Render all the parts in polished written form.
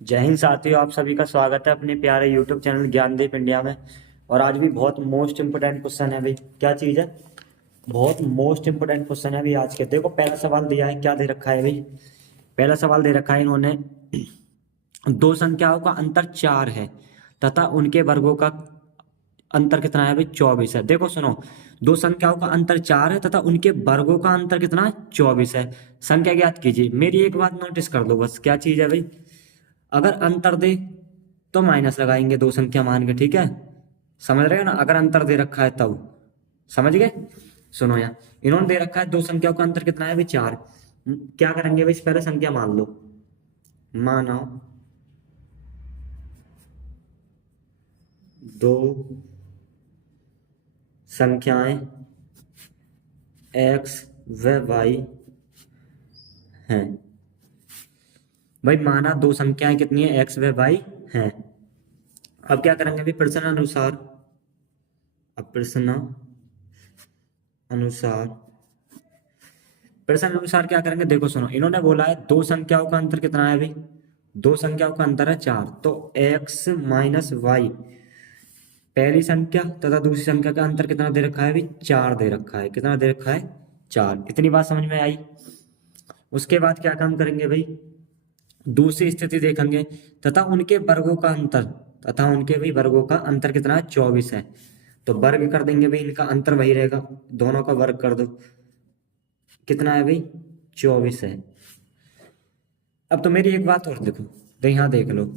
जय हिंद साथियों, आप सभी का स्वागत है अपने प्यारे YouTube चैनल ज्ञानदीप इंडिया में। और आज भी बहुत मोस्ट इंपोर्टेंट क्वेश्चन है भाई। क्या चीज़ है? बहुत मोस्ट इंपोर्टेंट क्वेश्चन है भाई आज के। देखो पहला सवाल दिया है, क्या दे रखा है भाई। पहला सवाल दे रखा है इन्होंने, दो संख्याओं का अंतर 4 है तथा उनके वर्गों का अंतर कितना है भाई? 24 है। देखो सुनो, दो संख्याओं का अंतर 4 है तथा उनके वर्गों का अंतर कितना है? 24 है। संख्या ज्ञात कीजिए। मेरी एक बात नोटिस कर दो बस, क्या चीज़ है भाई। अगर अंतर दे तो माइनस लगाएंगे दो संख्या मान के, ठीक है? समझ रहे हो ना? अगर अंतर दे रखा है तब। समझ गए? सुनो यार, इन्होंने दे रखा है दो संख्याओं का अंतर कितना है भाई? 4। क्या करेंगे भाई? पहले संख्या मान लो। मानो दो संख्याएं x व y हैं। भाई माना दो संख्याएं कितनी है? x व y हैं। अब क्या करेंगे भाई? प्रश्न अनुसार, अब प्रश्न अनुसार, प्रश्न अनुसार क्या करेंगे? देखो सुनो, इन्होंने बोला है दो संख्याओं का अंतर कितना है भाई? दो संख्याओं का अंतर है 4, तो x माइनस वाई, पहली संख्या तथा दूसरी संख्या का अंतर कितना दे रखा है भाई? 4 दे रखा है। कितना दे रखा है? 4। इतनी बात समझ में आई? उसके बाद क्या काम करेंगे भाई? दूसरी स्थिति देखेंगे, तथा उनके वर्गों का अंतर, तथा उनके भाई वर्गों का अंतर कितना है? 24 है। तो वर्ग कर देंगे भाई, इनका अंतर वही रहेगा, दोनों का वर्ग कर दो। कितना है भाई? 24 है। अब तो मेरी एक बात और देखो, तो यहाँ देख लो,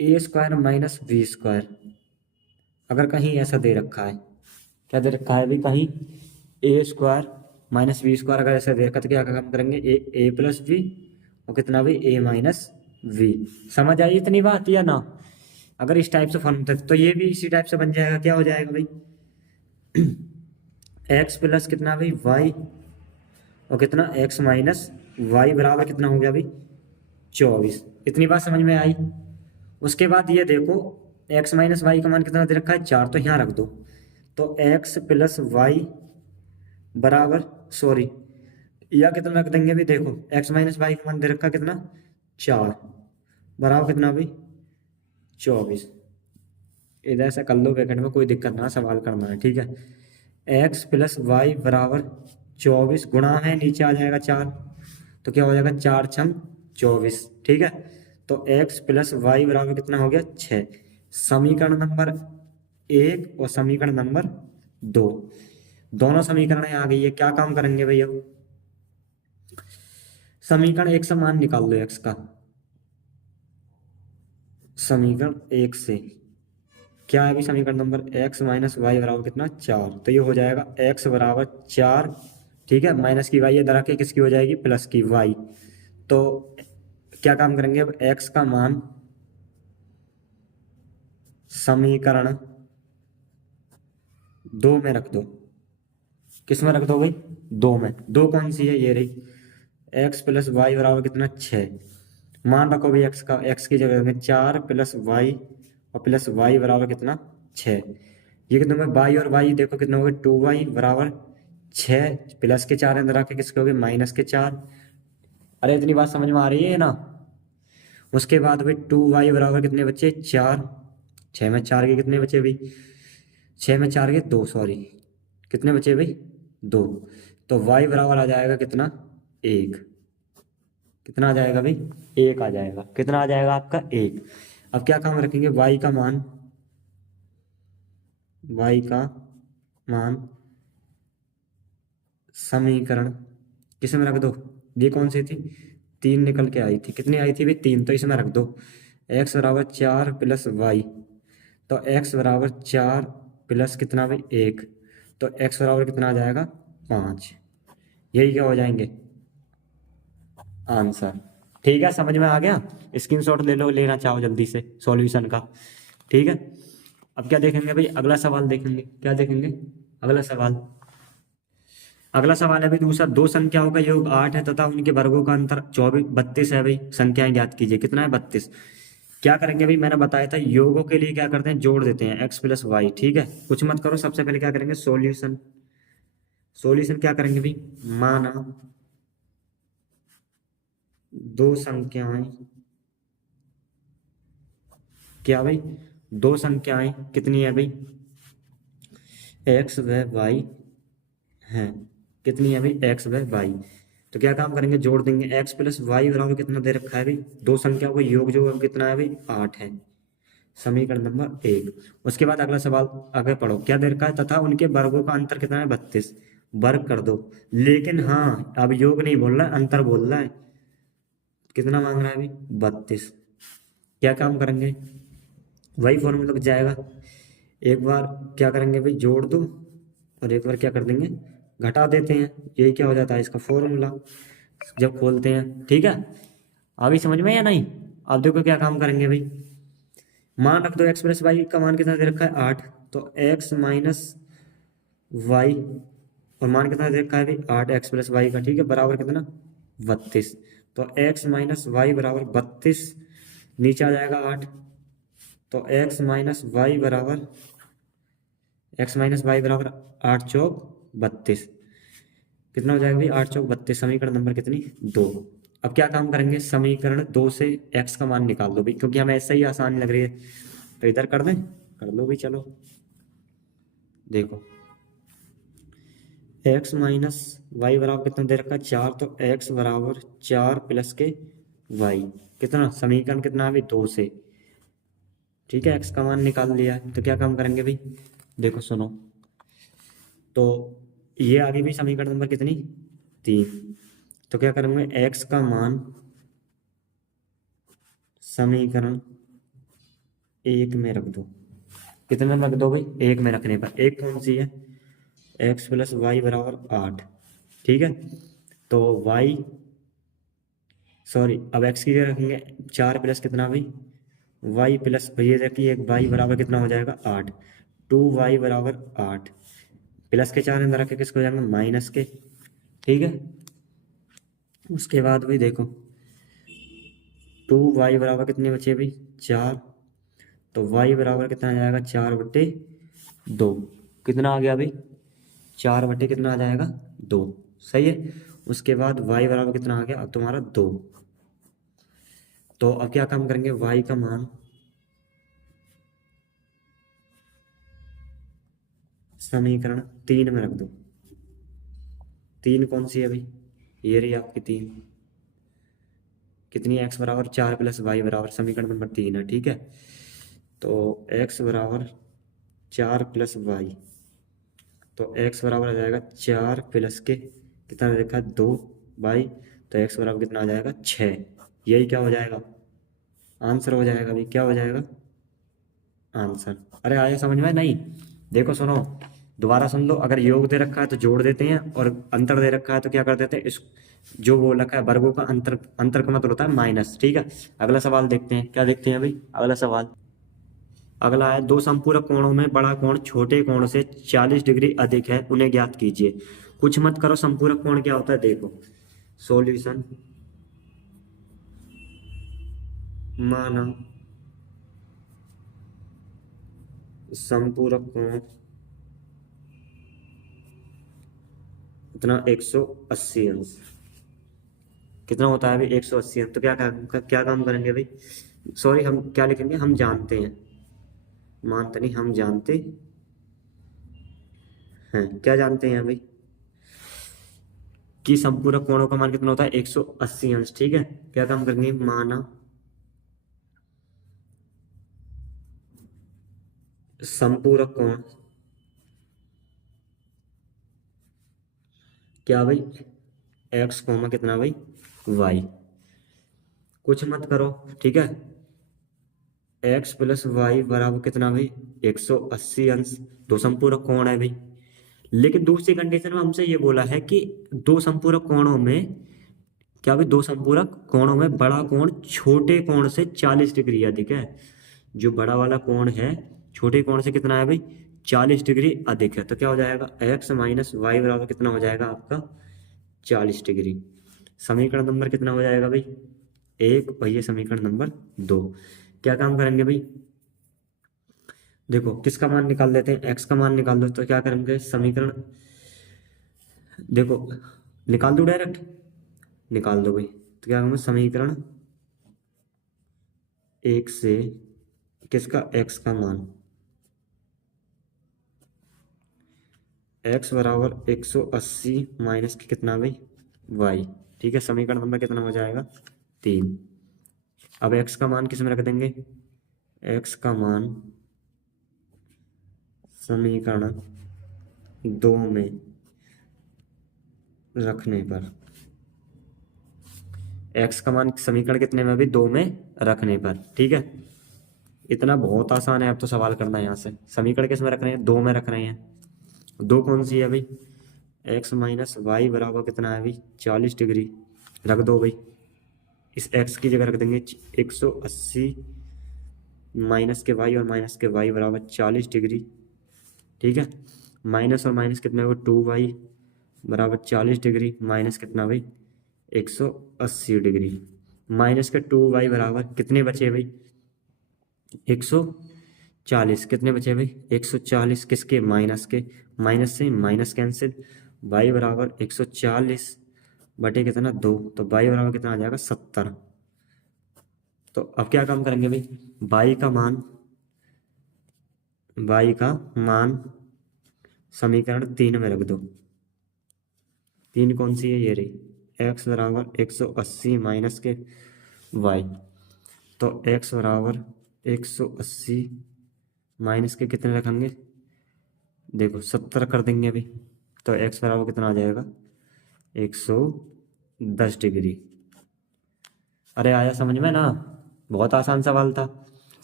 ए स्क्वायर माइनस बी स्क्वायर, अगर कहीं ऐसा दे रखा है, क्या दे रखा है भाई? कहीं ए स्क्वायर माइनस बी स्क्वायर अगर ऐसा दे रखा, तो क्या काम करेंगे? ए प्लस बी, और कितना भाई? ए माइनस वी। समझ आई इतनी बात या ना? अगर इस टाइप से फॉर्म तो ये भी इसी टाइप से बन जाएगा। क्या हो जाएगा भाई? एक्स प्लस कितना भाई? वाई, और कितना? एक्स माइनस वाई बराबर कितना हो गया भाई? 24। इतनी बात समझ में आई? उसके बाद ये देखो, x माइनस वाई का मान कितना दे रखा है? 4, तो यहाँ रख दो। तो x प्लस वाई बराबर, सॉरी, या कितना रख देंगे भी? देखो x माइनस वाई का मान दे रखा कितना? 4, बराबर कितना भी? 24। इधर से कर लो ब्रैकेट में, कोई दिक्कत ना, सवाल करना है, ठीक है? x प्लस वाई बराबर 24, गुणा है नीचे आ जाएगा 4, तो क्या हो जाएगा? 4 छम 24, ठीक है? तो x प्लस वाई बराबर कितना हो गया? 6। समीकरण नंबर 1 और समीकरण नंबर 2, दोनों समीकरण आ गई है। क्या काम करेंगे भैया? समीकरण 1 से मान निकाल लो x का। समीकरण 1 से क्या है अभी? समीकरण नंबर x माइनस वाई बराबर कितना? 4। तो ये हो जाएगा x बराबर 4, ठीक है? माइनस की वाई इधर आके किसकी हो जाएगी? प्लस की वाई। तो क्या काम करेंगे अब? x का मान समीकरण 2 में रख दो। किस में रख दो भाई? 2 में। 2 कौन सी है? ये रही। x प्लस वाई बराबर कितना? 6। मान रखो भाई x का, x की जगह में 4 प्लस वाई, और प्लस वाई बराबर कितना? 6। ये कितना में वाई और वाई देखो कितना हो गया? 2y बराबर 6, प्लस के 4 अंदर आके किसके हो गए? माइनस के 4। अरे इतनी बात समझ में आ रही है ना? उसके बाद भाई 2y बराबर कितने बच्चे? 4। 6 में 4 के कितने बचे भाई? 6 में 4 के 2, सॉरी, कितने बचे भाई? 2। तो y बराबर आ जाएगा कितना? 1। कितना आ जाएगा भाई? 1 आ जाएगा। कितना आ जाएगा आपका? 1। अब क्या काम रखेंगे? y का मान, y का मान समीकरण किस में रख दो? ये कौन सी थी? 3 निकल के आई थी। कितनी आई थी भाई? 3। तो इसमें रख दो x बराबर 4 प्लस वाई, तो x बराबर 4 प्लस कितना भाई? 1, तो x बराबर कितना आ जाएगा? 5। यही क्या हो जाएंगे? आंसर। ठीक है, समझ में आ गया? स्क्रीनशॉट ले लो, लेना चाहो जल्दी से सॉल्यूशन का, ठीक है? अब क्या देखेंगे भाई? अगला सवाल देखेंगे। क्या देखेंगे? अगला सवाल, अगला सवाल है भाई दूसरा, दो संख्याओं का योग 8 है तथा उनके वर्गों का अंतर 32 है भाई। संख्याएं ज्ञात कीजिए। कितना है? 32। क्या करेंगे भाई? मैंने बताया था योगों के लिए क्या करते हैं? जोड़ देते हैं x प्लस वाई, ठीक है? कुछ मत करो, सबसे पहले क्या करेंगे? सॉल्यूशन। सॉल्यूशन क्या करेंगे भाई? माना दो संख्याएं क्या भाई, दो संख्याएं कितनी है भाई, एक्स व वाई है, कितनी है भाई, एक्स व वाई। तो क्या काम करेंगे, जोड़ देंगे, एक्स प्लस वाई बराबर कितना दे रखा है भाई, दो संख्याओं का योग जो है कितना है भाई, 8 है। समीकरण नंबर 1। उसके बाद अगला सवाल आगे पढ़ो, क्या दे रखा है, तथा उनके वर्गों का अंतर कितना है, 32। वर्ग कर दो, लेकिन हाँ अब योग नहीं बोल रहा है, अंतर बोल रहा है। कितना मांग रहा है भाई, 32। क्या काम करेंगे, वही फॉर्मूला लग जाएगा। एक बार क्या करेंगे भाई, जोड़ दो, और एक बार क्या कर देंगे, घटा देते हैं। यही क्या हो जाता है इसका फॉर्मूला जब खोलते हैं। ठीक है, अभी समझ में या नहीं। अब देखो क्या काम करेंगे भाई, मान रख दो एक्स प्लस वाई का मान कितना दे रखा है, 8। तो एक्स माइनस वाई, और मान कितना दे रखा है भाई, 8 एक्स प्लस वाई का, ठीक है, बराबर कितना, 32। तो एक्स माइनस वाई बराबर 32, नीचे आ जाएगा 8। तो एक्स माइनस वाई बराबर, एक्स माइनस वाई बराबर 8 चौक 32, कितना हो जाएगा भाई, 8 चौक 32। समीकरण नंबर कितनी, 2। अब क्या काम करेंगे, समीकरण 2 से एक्स का मान निकाल दो भाई, क्योंकि हमें ऐसा ही आसान लग रही है, तो इधर कर दें, कर लो भाई। चलो देखो, एक्स माइनस वाई बराबर कितना दे रखा है, 4। तो एक्स बराबर 4 प्लस के वाई, कितना, समीकरण कितना है भाई, 2 से। ठीक है, एक्स का मान निकाल लिया है, तो क्या काम करेंगे भाई, देखो सुनो, तो ये आ गई भाई समीकरण नंबर कितनी, 3। तो क्या करेंगे, एक्स का मान समीकरण 1 में रख दो। कितने में रख दो भाई, 1 में रखने पर, एक कौन सी है, एक्स प्लस वाई बराबर 8। ठीक है, तो वाई, सॉरी अब एक्स की जगह रखेंगे 4 प्लस कितना भाई, वाई प्लस, ये देखिए एक वाई बराबर कितना हो जाएगा, 8। 2 वाई बराबर 8, प्लस के 4 अंदर रखे किसको हो जाएंगे, माइनस के। ठीक है, उसके बाद भी देखो, 2 वाई बराबर कितने बचे भाई, 4। तो वाई बराबर कितना आ जाएगा, 4/2। कितना आ गया भाई, 4 बटे कितना आ जाएगा, 2। सही है, उसके बाद वाई बराबर कितना आ गया, अब तुम्हारा 2। तो अब क्या काम करेंगे, वाई का मान समीकरण 3 में रख दो। 3 कौन सी है भाई, ये रही आपकी 3, कितनी, एक्स बराबर 4 प्लस वाई बराबर, समीकरण नंबर 3 है। ठीक है, तो एक्स बराबर 4 प्लस वाई, तो एक्स बराबर आ जाएगा 4 प्लस के कितना देखा है, 2 वाई। तो एक्स बराबर कितना आ जाएगा, 6। यही क्या हो जाएगा, आंसर हो जाएगा भाई, क्या हो जाएगा, आंसर। अरे आया समझ में, नहीं, देखो सुनो, दोबारा सुन लो। अगर योग दे रखा है तो जोड़ देते हैं, और अंतर दे रखा है तो क्या कर देते हैं, इस जो वो रखा है वर्गों का अंतर, अंतर का मतलब होता है माइनस। ठीक है, अगला सवाल देखते हैं, क्या देखते हैं भाई, अगला सवाल। अगला है, दो संपूरक कोणों में बड़ा कोण छोटे कोण से 40 डिग्री अधिक है, उन्हें ज्ञात कीजिए। कुछ मत करो, संपूरक कोण क्या होता है देखो। सॉल्यूशन, माना संपूरक कोण इतना 180 अंश, कितना होता है भाई, 180 अंश। तो क्या काम करेंगे भाई, सॉरी हम क्या लिखेंगे, हम जानते हैं, मानते नहीं, हम जानते हैं, क्या जानते हैं भाई, कि संपूरक कोणों का मान कितना होता है, 180 अंश। ठीक है, क्या काम करेंगे, माना संपूरक कोण क्या भाई, एक्स कॉमा कितना भाई, वाई। कुछ मत करो, ठीक है, एक्स प्लस वाई बराबर कितना भाई, 180 अंश। दो संपूरक कोण है भाई, लेकिन दूसरी कंडीशन में हमसे ये बोला है कि दो संपूरक कोणों में, क्या भाई, दो संपूरक कोणों में बड़ा कोण छोटे कोण से 40 डिग्री अधिक है। जो बड़ा वाला कोण है छोटे कोण से कितना है भाई, 40 डिग्री अधिक है। तो क्या हो जाएगा, एक्स माइनस वाई बराबर कितना हो जाएगा आपका, 40 डिग्री। समीकरण नंबर कितना हो जाएगा भाई, 1। और ये समीकरण नंबर 2। क्या काम करेंगे भाई, देखो किसका मान निकाल लेते हैं, एक्स का मान निकाल दो। तो क्या करेंगे, समीकरण देखो निकाल दो, डायरेक्ट निकाल दो भाई। तो क्या करेंगे, समीकरण 1 से किसका, एक्स का मान, एक्स बराबर 180 माइनस के कितना भाई, वाई। ठीक है, समीकरण नंबर कितना हो जाएगा, 3। अब एक्स का मान किस में रख देंगे, एक्स का मान समीकरण 2 में रखने पर, एक्स का मान समीकरण कितने में, अभी 2 में रखने पर। ठीक है, इतना बहुत आसान है। अब तो सवाल करना है यहाँ से, समीकरण किस में रख रहे हैं, 2 में रख रहे हैं। 2 कौन सी है भाई, एक्स माइनस वाई बराबर कितना है भाई, 40 डिग्री। रख दो भाई, इस एक्स की जगह रख देंगे 180 माइनस के वाई, और माइनस के वाई बराबर 40 डिग्री। ठीक है, माइनस और माइनस कितना है, वो 2y बराबर 40 डिग्री, माइनस कितना भाई, 180 डिग्री। माइनस के 2y बराबर कितने बचे भाई, 140। कितने बचे भाई, 140 किसके, माइनस के, माइनस से माइनस कैंसिल, y बराबर 140 बटे कितना, 2। तो y बराबर कितना आ जाएगा, 70। तो अब क्या काम करेंगे भाई, y का मान समीकरण 3 में रख दो। 3 कौन सी है, ये रही, x बराबर 180 माइनस के y। तो x बराबर 180 माइनस के कितने रखेंगे, देखो 70 कर देंगे अभी। तो x बराबर कितना आ जाएगा, 110 डिग्री। अरे आया समझ में ना, बहुत आसान सवाल था,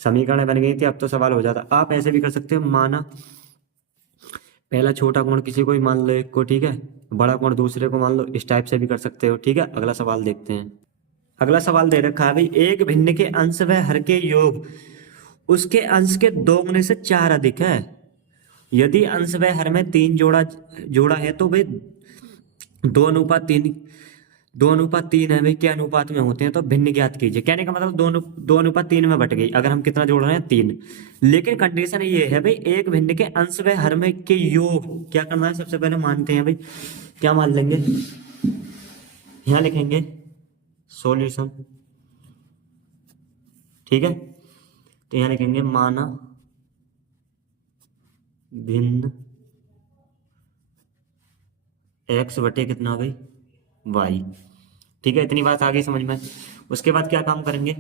समीकरण बन गई थी, अब तो सवाल हो जाता। आप ऐसे भी कर सकते हो, माना पहला छोटा कोण किसी को भी मान लो, एक को, ठीक है, बड़ा कोण दूसरे को मान लो, इस टाइप से भी कर सकते हो। ठीक है, अगला सवाल देखते हैं। अगला सवाल दे रखा है भाई, एक भिन्न के अंश व हर के योग उसके अंश के दोगुने से 4 अधिक है। यदि अंश व हर में 3 जोड़ा है तो भाई 2:3, 2:3 है भाई, क्या अनुपात में होते हैं, तो भिन्न ज्ञात कीजिए। कहने का मतलब 2:3 में बट गई, अगर हम कितना जोड़ रहे हैं, 3। लेकिन कंडीशन ये है भाई, एक भिन्न के अंश व हर में के योग क्या करना है, सबसे पहले मानते हैं भाई, क्या मान लेंगे, यहां लिखेंगे सॉल्यूशन। ठीक है, तो यहां लिखेंगे माना भिन्न एक्स बटे कितना भाई, वाई। ठीक है, इतनी बात आ गई समझ में। उसके बाद क्या काम करेंगे,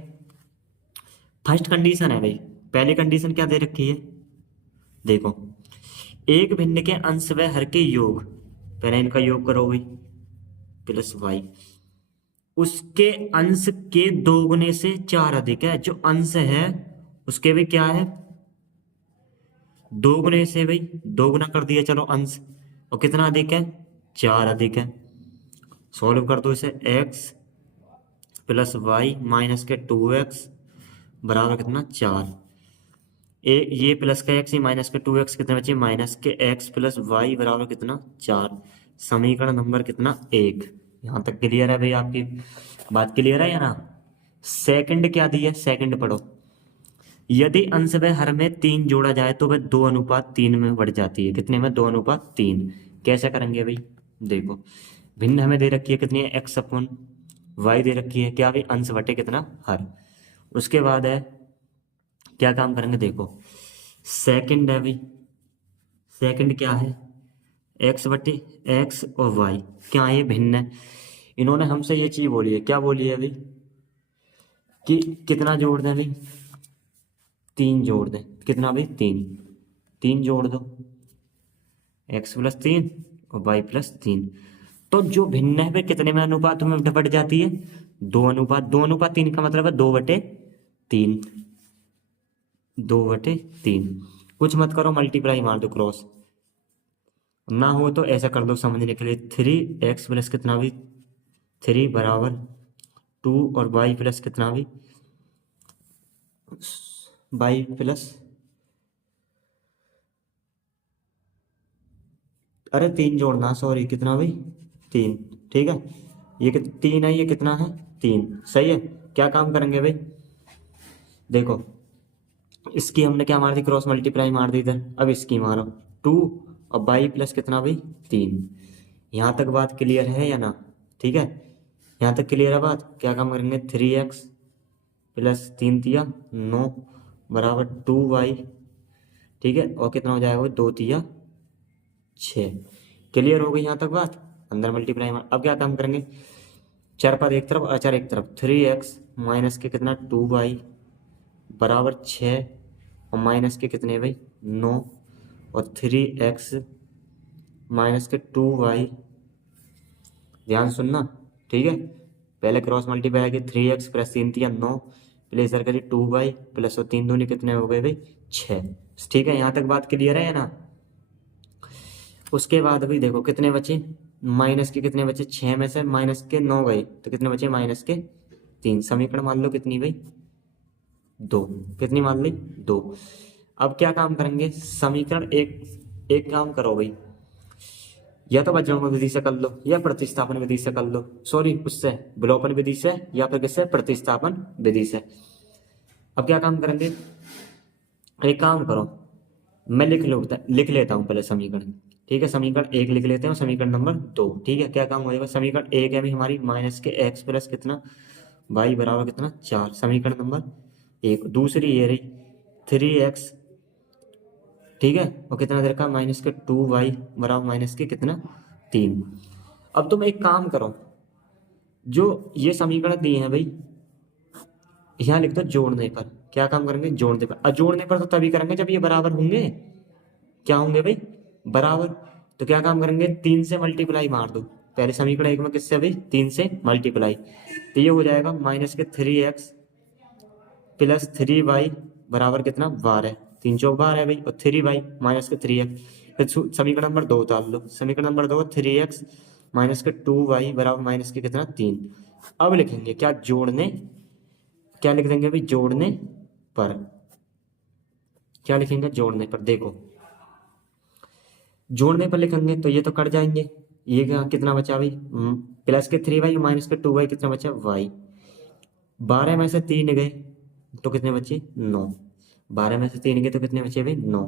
फर्स्ट कंडीशन है भाई, पहली कंडीशन क्या दे रखी है, देखो, एक भिन्न के अंश व हर के योग, पहले इनका योग करो भाई, प्लस वाई, उसके अंश के दोगुने से 4 अधिक है। जो अंश है उसके भी क्या है, दोगुने से भाई, दोगुना कर दिया चलो अंश, और कितना अधिक है, 4 अधिक है। सॉल्व कर दो इसे, x प्लस वाई माइनस के 2x बराबर कितना, 4। ये प्लस का x ही माइनस के 2x कितने बचे, माइनस के x प्लस वाई बराबर कितना, 4। समीकरण नंबर कितना, 1। यहाँ तक क्लियर है भाई, आपकी बात क्लियर है या ना। सेकंड क्या दी है, सेकंड पढ़ो, यदि अंश व हर में 3 जोड़ा जाए तो वह 2:3 में बढ़ जाती है। कितने में, 2:3। कैसे करेंगे भाई, देखो, भिन्न हमें दे रखी है कितनी है, x अपन वाई दे रखी है, क्या भाई, अंश बटे कितना, हर। उसके बाद है क्या काम करेंगे, देखो, सेकंड है भाई, सेकंड क्या है, x बटे x और y, क्या ये भिन्न है। इन्होंने हमसे ये चीज बोली है, क्या बोली है भाई, कि कितना जोड़ दें भाई, 3 जोड़ दें, कितना भाई, 3। 3 जोड़ दो, x प्लस 3 और y प्लस 3। तो जो भिन्न है वे कितने में अनुपात में बढ़ जाती है, 2:3 का मतलब है 2/3, 2/3। कुछ मत करो, मल्टीप्लाई मार दो, क्रॉस ना हो तो ऐसा कर दो समझने के लिए, 3x प्लस कितना भी, 3 बराबर 2, और y प्लस कितना भी, y प्लस, अरे 3 जोड़ना, सॉरी, कितना भाई, 3। ठीक है, ये 3 है, ये कितना है, 3। सही है, क्या काम करेंगे भाई, देखो, इसकी हमने क्या मार दी, क्रॉस मल्टीप्लाई मार दी इधर, अब इसकी मारो 2, और बाई प्लस कितना भाई, 3। यहाँ तक बात क्लियर है या ना, ठीक है, यहाँ तक क्लियर है बात। क्या काम करेंगे, 3x प्लस 3 दिया 9, बराबर 2y, ठीक है, और कितना हो जाएगा भाई 2 तिया 6। क्लियर हो गई यहाँ तक बात। अंदर मल्टीप्लाई, अब क्या काम करेंगे, चर पद एक तरफ अचर एक तरफ, 3x माइनस के कितना 2y बराबर 6 और माइनस के कितने भाई 9 और 3x माइनस के 2y, ध्यान सुनना, ठीक है, पहले क्रॉस मल्टीप्लाई की 3x प्लस 3 तिया 9 प्लस इधर करिए 2y प्लस और 3 दूनी कितने हो गए भाई 6। ठीक है, यहाँ तक बात क्लियर है ना। उसके बाद भाई देखो कितने बचे, माइनस के कितने बचे, 6 में से माइनस के 9 गए तो कितने बचे माइनस के 3। समीकरण मान लो कितनी भाई 2, कितनी मान ली 2। अब क्या काम करेंगे, समीकरण एक काम करो भाई, या तो बज्रंग विधि से कर लो या प्रतिस्थापन विधि से कर लो, सॉरी उससे विलोपन विधि से या फिर किससे प्रतिस्थापन विधि से। अब क्या काम करेंगे, एक काम करो, मैं लिख लेता हूं पहले समीकरण, ठीक है, समीकरण 1 लिख लेते हैं, समीकरण नंबर 2, ठीक है। क्या काम होगा, समीकरण 1 है हमारी माइनस के x प्लस कितना y बराबर कितना 4, समीकरण नंबर 1। दूसरी ये रही 3x, ठीक है, और कितना देर का माइनस के 2y बराबर माइनस के कितना 3। अब तुम एक काम करो, जो ये समीकरण दिए हैं भाई यहाँ लिख दो जोड़ने पर। क्या काम करेंगे, जोड़ने पर। और जोड़ने पर तो तभी करेंगे जब ये बराबर होंगे, क्या होंगे भाई बराबर। तो क्या काम करेंगे, 3 से मल्टीप्लाई मार दो, पहले समीकरण 1 में किससे भाई 3 से मल्टीप्लाई, तो ये हो जाएगा माइनस के 3x प्लस 3y बराबर कितना 12, 3 चौक 12 है भाई, और 3y माइनस के 3x। फिर समीकरण नंबर 2 उतार लो, समीकरण नंबर 2 3x माइनस के 2y बराबर माइनस के कितना 3। अब लिखेंगे क्या, जोड़ने, क्या लिख देंगे भाई जोड़ने पर, क्या लिखेंगे जोड़ने पर। देखो जोड़ने पर लिखेंगे तो ये तो कट जाएंगे, ये कितना बचा भाई प्लस के 3y माइनस के 2y कितना बचा y, 12 में से 3 गए तो कितने बचे 9, 12 में से 3 गए तो कितने बचे भाई 9,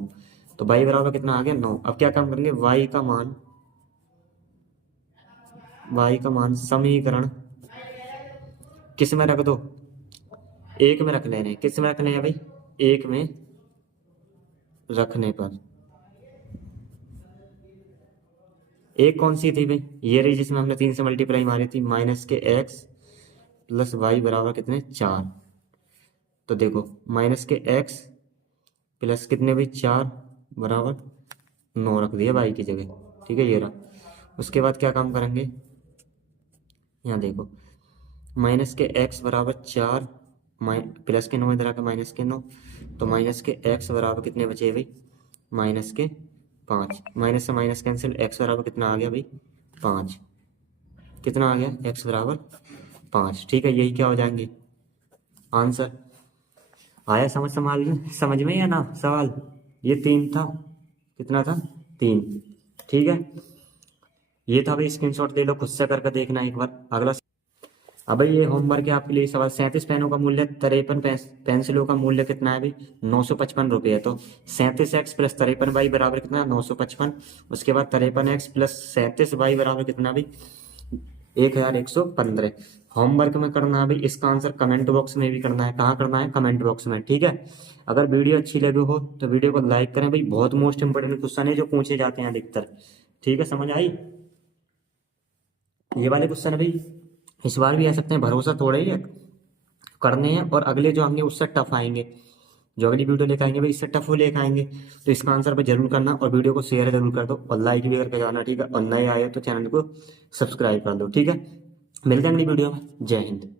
तो y बराबर कितना आ गया 9। अब क्या काम करेंगे, y का मान समीकरण किस में रख दो, 1 में रख लेने, किस में रख लें भाई 1 में रखने पर। एक कौन सी थी भाई, ये रही जिसमें हमने 3 से मल्टीप्लाई मारी थी, माइनस के x प्लस वाई बराबर कितने 4। तो देखो माइनस के x प्लस कितने भाई 4 बराबर 9 रख दिया y की जगह, ठीक है, ये रहा। उसके बाद क्या काम करेंगे, यहाँ देखो माइनस के x बराबर 4 प्लस के 9 इधर आकर माइनस के 9, तो माइनस के x बराबर कितने बचे भाई माइनस के 5, माइनस से माइनस कैंसिल, x बराबर कितना आ गया भाई 5, कितना आ गया x बराबर 5, ठीक है। यही क्या हो जाएंगे आंसर। आया समझ में या ना सवाल, ये 3 था, कितना था 3, ठीक है। ये था भाई, स्क्रीनशॉट ले लो, खुद से करके देखना एक बार। अगला अब ये होमवर्क है आपके लिए सवाल, 37 पेनों का मूल्य 53 पेंसिलों का मूल्य कितना है भाई 955 रुपये। तो 37x प्लस 53y बराबर कितना 955। उसके बाद 53x प्लस 37y बराबर कितना भाई 1115। होमवर्क में करना है भाई, इसका आंसर कमेंट बॉक्स में भी करना है। कहाँ करना है, कमेंट बॉक्स में, ठीक है। अगर वीडियो अच्छी लगी हो तो वीडियो को लाइक करें भाई, बहुत मोस्ट इंपोर्टेंट क्वेश्चन है जो पूछे जाते हैं अधिकतर, ठीक है, समझ आई। ये वाले क्वेश्चन है भाई इस बार भी आ सकते हैं, भरोसा थोड़ा ही है, करने हैं, और अगले जो आएंगे उससे टफ आएंगे, जो अगली वीडियो लेकर आएंगे भाई इससे टफ वो लेकर आएंगे। तो इसका आंसर भाई जरूर करना, और वीडियो को शेयर जरूर कर दो और लाइक भी करके जाना, ठीक है। और नए आए तो चैनल को सब्सक्राइब कर दो, ठीक है। मिलते हैं अगली वीडियो में, जय हिंद।